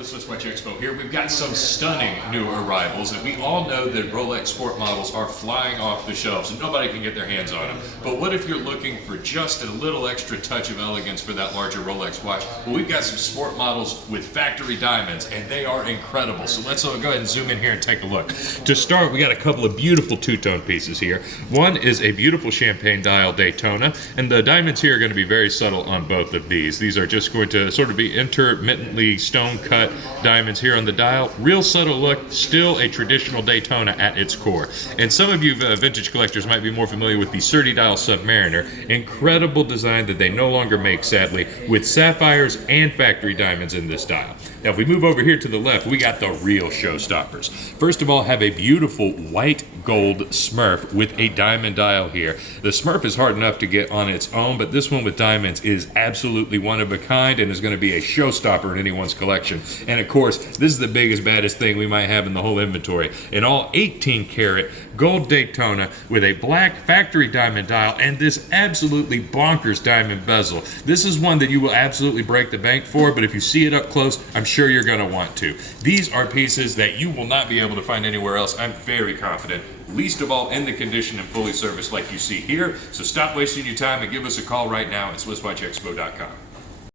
The Swiss Watch Expo here. We've got some stunning new arrivals, and we all know that Rolex sport models are flying off the shelves and nobody can get their hands on them. But what if you're looking for just a little extra touch of elegance for that larger Rolex watch? Well, we've got some sport models with factory diamonds, and they are incredible. So let's go ahead and zoom in here and take a look. To start, we got a couple of beautiful two-tone pieces here. One is a beautiful champagne dial Daytona, and the diamonds here are going to be very subtle on both of these. These are just going to sort of be intermittently stone-cut diamonds here on the dial. Real subtle look, still a traditional Daytona at its core. And some of you vintage collectors might be more familiar with the Surdy Dial Submariner. Incredible design that they no longer make, sadly, with sapphires and factory diamonds in this dial. Now, if we move over here to the left, we got the real showstoppers. First of all, have a beautiful white gold Smurf with a diamond dial here. The Smurf is hard enough to get on its own, but this one with diamonds is absolutely one of a kind and is going to be a showstopper in anyone's collection. And of course, this is the biggest, baddest thing we might have in the whole inventory. An all 18 karat gold Daytona with a black factory diamond dial and this absolutely bonkers diamond bezel. This is one that you will absolutely break the bank for, but if you see it up close, I'm sure you're going to want to. These are pieces that you will not be able to find anywhere else, I'm very confident. Least of all in the condition and fully serviced like you see here. So stop wasting your time and give us a call right now at SwissWatchExpo.com.